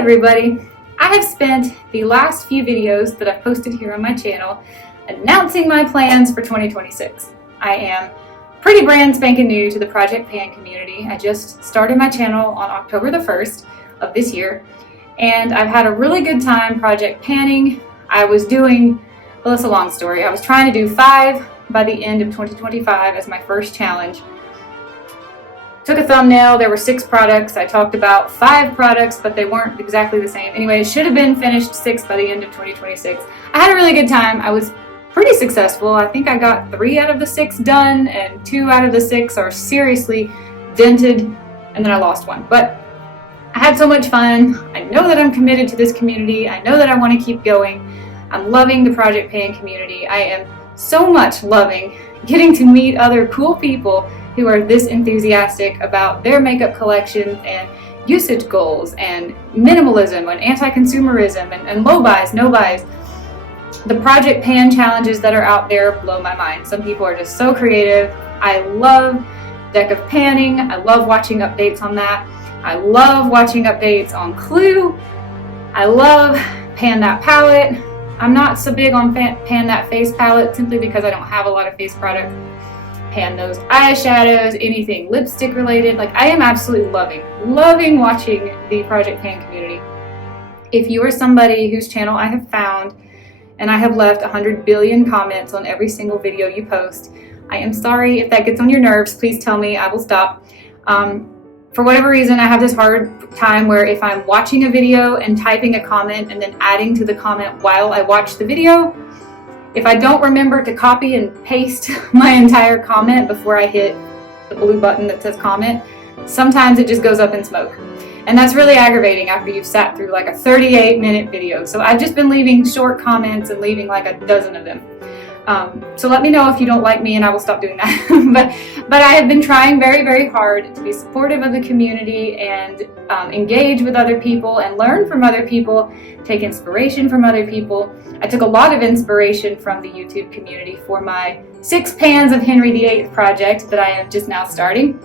everybody! I have spent the last few videos that I've posted here on my channel announcing my plans for 2026. I am pretty brand spanking new to the Project Pan community. I just started my channel on October the 1st of this year, and I've had a really good time project panning. I was doing, well, it's a long story. I was trying to do 5 by the end of 2025 as my first challenge. Took a thumbnail, there were 6 products. I talked about 5 products, but they weren't exactly the same. Anyway, it should have been finished 6 by the end of 2026. I had a really good time. I was pretty successful. I think I got 3 out of the 6 done, and 2 out of the 6 are seriously dented, and then I lost 1. But I had so much fun. I know that I'm committed to this community. I know that I want to keep going. I'm loving the Project Pan community. I am so much loving getting to meet other cool people who are this enthusiastic about their makeup collections and usage goals and minimalism and anti-consumerism and low buys, no buys. The Project Pan challenges that are out there blow my mind. Some people are just so creative. I love Deck of Panning. I love watching updates on that. I love watching updates on Clue. I love Pan That Palette. I'm not so big on Pan That Face palette simply because I don't have a lot of face products. Pan those eyeshadows, anything lipstick related. Like, I am absolutely loving watching the Project Pan community. If you are somebody whose channel I have found and I have left 100 billion comments on every single video you post, I am sorry if that gets on your nerves. Please tell me, I will stop. For whatever reason, I have this hard time where if I'm watching a video and typing a comment and then adding to the comment while I watch the video, if I don't remember to copy and paste my entire comment before I hit the blue button that says comment, sometimes it just goes up in smoke. And that's really aggravating after you've sat through like a 38-minute video. So I've just been leaving short comments and leaving like a dozen of them. So let me know if you don't like me and I will stop doing that. but I have been trying very hard to be supportive of the community and engage with other people and learn from other people, take inspiration from other people. I took a lot of inspiration from the YouTube community for my 6 Pans of Henry VIII project that I am just now starting.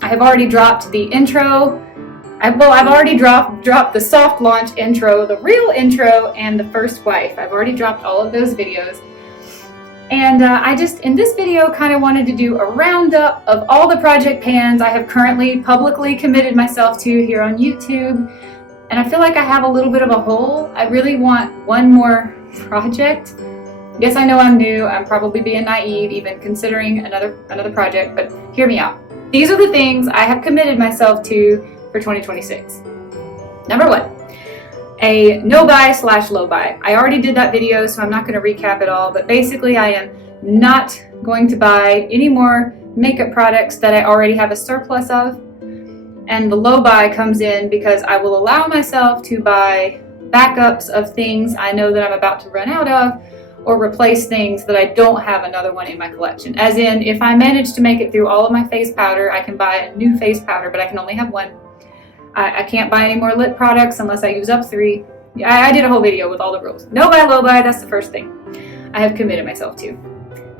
I have already dropped the intro. I've already dropped the soft launch intro, the real intro, and the first wife. I've already dropped all of those videos. And I just, in this video, kind of wanted to do a roundup of all the Project Pans I have currently publicly committed myself to here on YouTube. And I feel like I have a little bit of a hole. I really want one more project. Yes, I know I'm new. I'm probably being naive, even considering another project, but hear me out. These are the things I have committed myself to for 2026. Number 1. A no buy / low buy. I already did that video, so I'm not going to recap it all, but basically I am not going to buy any more makeup products that I already have a surplus of. And the low buy comes in because I will allow myself to buy backups of things I know that I'm about to run out of, or replace things that I don't have another one in my collection. As in, if I manage to make it through all of my face powder, I can buy a new face powder, but I can only have one. I can't buy any more lip products unless I use up 3. I did a whole video with all the rules. No buy, low buy, that's the first thing I have committed myself to.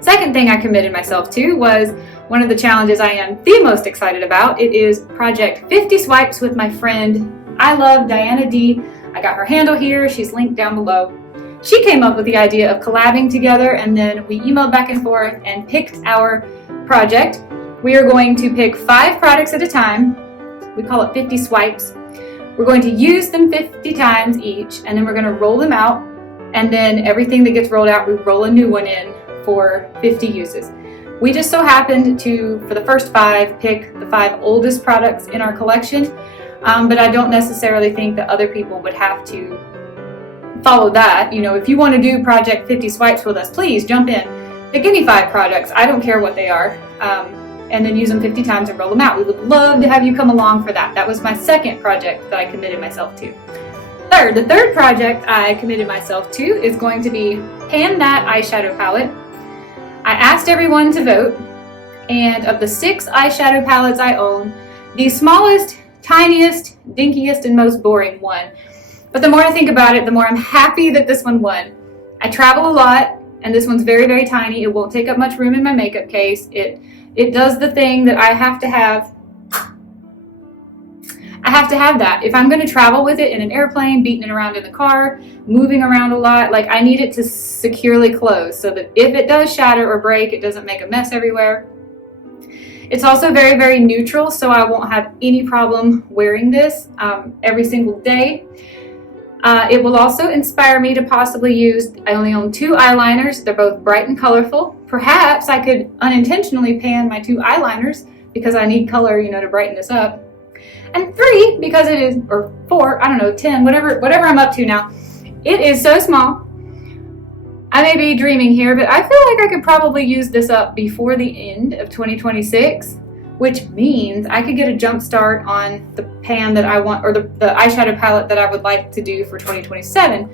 Second thing I committed myself to was one of the challenges I am the most excited about. It is Project 50 Swipes with my friend I love, Diana D. I got her handle here, she's linked down below. She came up with the idea of collabing together, and then we emailed back and forth and picked our project. We are going to pick 5 products at a time. We call it 50 swipes. We're going to use them 50 times each, and then we're going to roll them out, and then everything that gets rolled out, we roll a new one in for 50 uses. We just so happened to, for the first 5, pick the 5 oldest products in our collection, but I don't necessarily think that other people would have to follow that. You know, if you want to do Project 50 Swipes with us, please jump in. Pick any 5 products. I don't care what they are. And then use them 50 times and roll them out. We would love to have you come along for that. That was my second project that I committed myself to. The third project I committed myself to is going to be Pan That eyeshadow palette. I asked everyone to vote, and of the 6 eyeshadow palettes I own, the smallest, tiniest, dinkiest, and most boring one. But the more I think about it, the more I'm happy that this one won. I travel a lot, and this one's very tiny. It won't take up much room in my makeup case. It does the thing that I have to have I have to have that. If I'm going to travel with it in an airplane, beating it around in the car, moving around a lot, like I need it to securely close so that if it does shatter or break, it doesn't make a mess everywhere. It's also very, very neutral, so I won't have any problem wearing this every single day. It will also inspire me to possibly use, I only own 2 eyeliners. They're both bright and colorful. Perhaps I could unintentionally pan my 2 eyeliners because I need color, to brighten this up. And 3, because it is, or 4, I don't know, 10, whatever I'm up to now. It is so small. I may be dreaming here, but I feel like I could probably use this up before the end of 2026, which means I could get a jump start on the pan that I want, or the eyeshadow palette that I would like to do for 2027.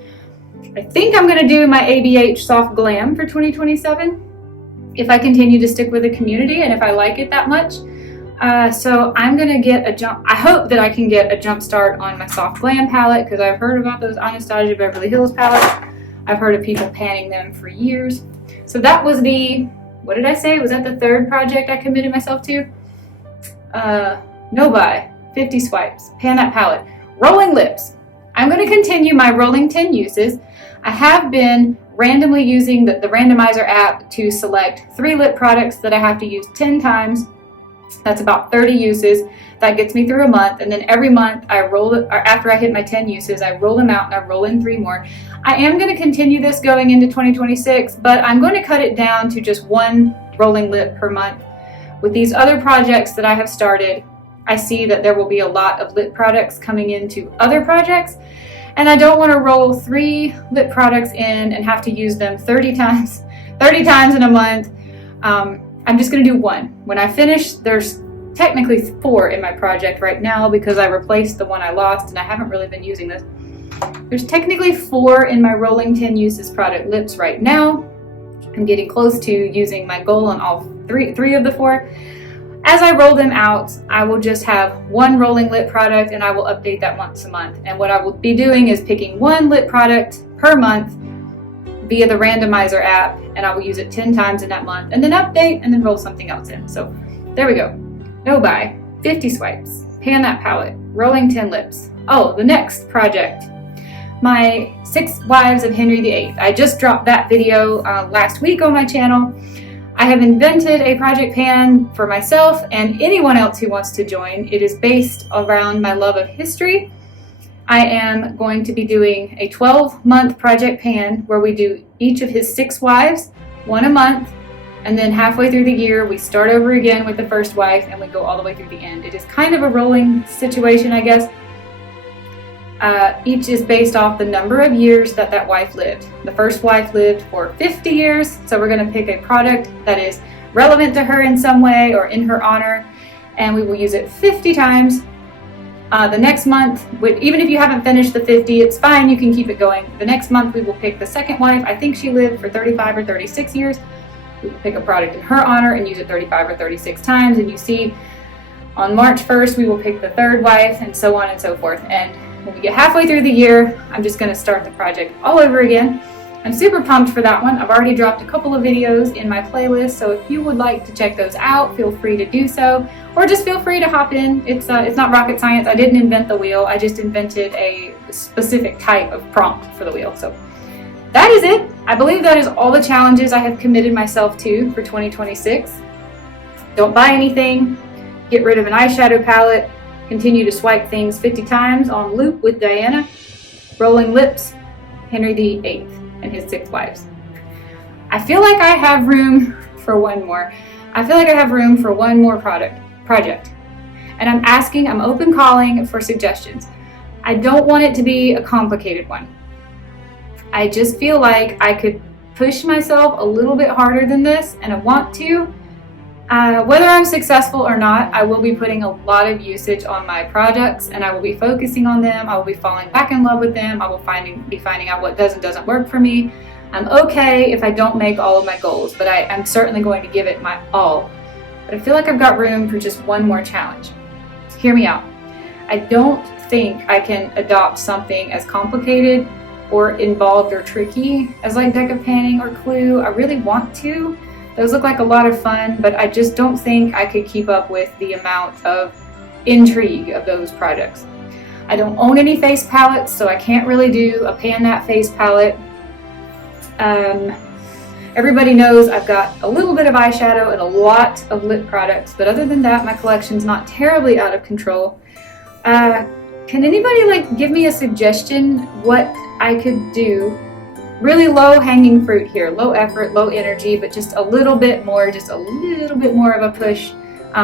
I think I'm going to do my ABH Soft Glam for 2027 if I continue to stick with the community and if I like it that much. So I'm going to get I hope that I can get a jump start on my Soft Glam palette, because I've heard about those Anastasia Beverly Hills palettes. I've heard of people panning them for years. So that was what did I say? Was that the 3rd project I committed myself to? No buy, 50 swipes, pan that palette. Rolling lips. I'm going to continue my rolling 10 uses. I have been randomly using the randomizer app to select 3 lip products that I have to use 10 times. That's about 30 uses. That gets me through a month, and then every month I roll it, or after I hit my 10 uses, I roll them out and I roll in 3 more. I am going to continue this going into 2026, but I'm going to cut it down to just 1 rolling lip per month. With these other projects that I have started, I see that there will be a lot of lip products coming into other projects, and I don't want to roll 3 lip products in and have to use them 30 times in a month. I'm just going to do 1. When I finish, there's technically 4 in my project right now because I replaced the one I lost and I haven't really been using this. There's technically 4 in my rolling 10 uses product lips right now. I'm getting close to using my goal on all 3 of the 4. As I roll them out, I will just have 1 rolling lip product and I will update that once a month. And what I will be doing is picking 1 lip product per month via the randomizer app, and I will use it 10 times in that month and then update and then roll something else in. So there we go. No buy, 50 swipes, pan that palette, rolling 10 lips. Oh, the next project, my 6 Wives of Henry VIII. I just dropped that video last week on my channel. I have invented a project pan for myself and anyone else who wants to join. It is based around my love of history. I am going to be doing a 12-month project pan where we do each of his 6 wives, 1 a month, and then halfway through the year we start over again with the first wife and we go all the way through the end. It is kind of a rolling situation, I guess. Each is based off the number of years that wife lived. The first wife lived for 50 years, so we're going to pick a product that is relevant to her in some way or in her honor, and we will use it 50 times. The next month, even if you haven't finished the 50, it's fine, you can keep it going. The next month we will pick the second wife. I think she lived for 35 or 36 years. We will pick a product in her honor and use it 35 or 36 times, and you see on March 1st we will pick the 3rd wife, and so on and so forth. And when we get halfway through the year, I'm just going to start the project all over again. I'm super pumped for that one. I've already dropped a couple of videos in my playlist, so if you would like to check those out, feel free to do so, or just feel free to hop in. It's not rocket science. I didn't invent the wheel. I just invented a specific type of prompt for the wheel. So that is it. I believe that is all the challenges I have committed myself to for 2026. Don't buy anything. Get rid of an eyeshadow palette. Continue to swipe things 50 times on loop with Diana. Rolling lips, Henry VIII and his 6 wives. I feel like I have room for 1 more. I feel like I have room for 1 more project. And I'm open calling for suggestions. I don't want it to be a complicated one. I just feel like I could push myself a little bit harder than this, and I want to. Whether I'm successful or not, I will be putting a lot of usage on my projects, and I will be focusing on them. I will be falling back in love with them. I will be finding out what does and doesn't work for me. I'm okay if I don't make all of my goals, but I'm certainly going to give it my all. But I feel like I've got room for just 1 more challenge. Hear me out. I don't think I can adopt something as complicated or involved or tricky as like Deck of Panning or Clue. I really want to. Those look like a lot of fun, but I just don't think I could keep up with the amount of intrigue of those projects. I don't own any face palettes, so I can't really do a Pan That face palette. Everybody knows I've got a little bit of eyeshadow and a lot of lip products, but other than that, my collection's not terribly out of control. Can anybody give me a suggestion what I could do? Really low hanging fruit here, low effort, low energy, but just a little bit more of a push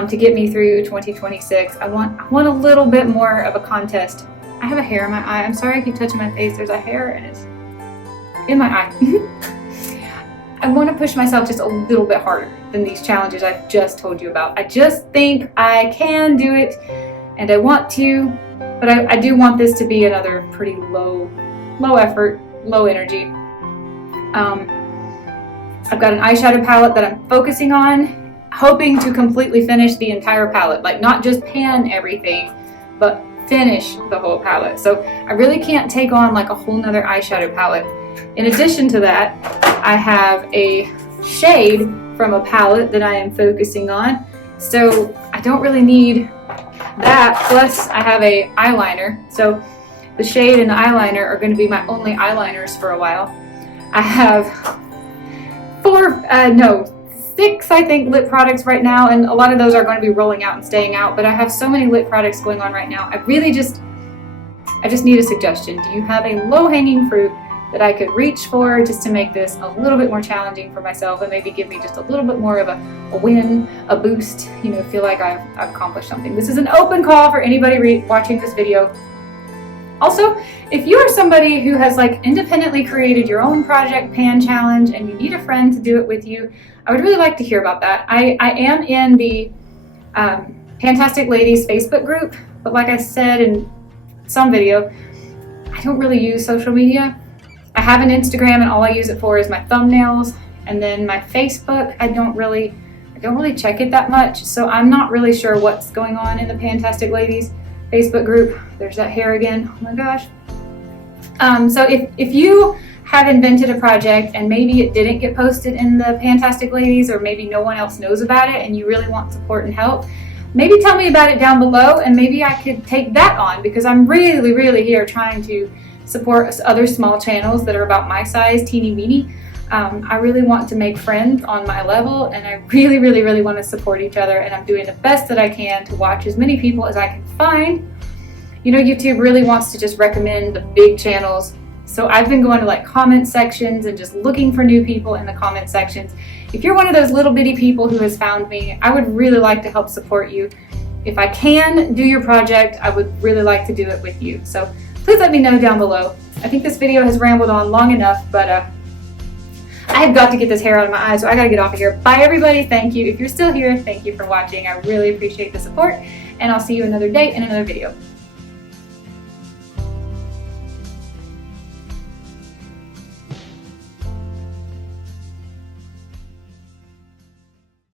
to get me through 2026. I want a little bit more of a contest. I have a hair in my eye. I'm sorry I keep touching my face. There's a hair and it's in my eye. I want to push myself just a little bit harder than these challenges I've just told you about. I just think I can do it, and I want to, but I do want this to be another pretty low effort, low energy. I've got an eyeshadow palette that I'm focusing on, hoping to completely finish the entire palette, not just pan everything, but finish the whole palette. So I really can't take on a whole nother eyeshadow palette. In addition to that, I have a shade from a palette that I am focusing on, so I don't really need that. Plus I have a eyeliner, so the shade and the eyeliner are going to be my only eyeliners for a while. I have 6 I think lip products right now, and a lot of those are going to be rolling out and staying out, but I have so many lip products going on right now. I just need a suggestion. Do you have a low-hanging fruit that I could reach for just to make this a little bit more challenging for myself and maybe give me just a little bit more of a win, a boost, feel like I've accomplished something? This is an open call for anybody watching this video. Also, if you are somebody who has independently created your own project pan challenge and you need a friend to do it with you, I would really like to hear about that. I am in the Fantastic Ladies Facebook group, but like I said in some video, I don't really use social media. I have an Instagram and all I use it for is my thumbnails, and then my Facebook, I don't really check it that much, so I'm not really sure what's going on in the Fantastic Ladies Facebook group. There's that hair again, oh my gosh. So if you have invented a project and maybe it didn't get posted in the Fantastic Ladies, or maybe no one else knows about it and you really want support and help, maybe tell me about it down below and maybe I could take that on, because I'm really here trying to support other small channels that are about my size, teeny weeny. I really want to make friends on my level, and I really want to support each other, and I'm doing the best that I can to watch as many people as I can find. YouTube really wants to just recommend the big channels, so I've been going to comment sections and just looking for new people in the comment sections. If you're one of those little bitty people who has found me, I would really like to help support you. If I can do your project, I would really like to do it with you. So please let me know down below. I think this video has rambled on long enough, but I have got to get this hair out of my eyes, so I gotta get off of here. Bye everybody, thank you. If you're still here, thank you for watching. I really appreciate the support, and I'll see you another day in another video.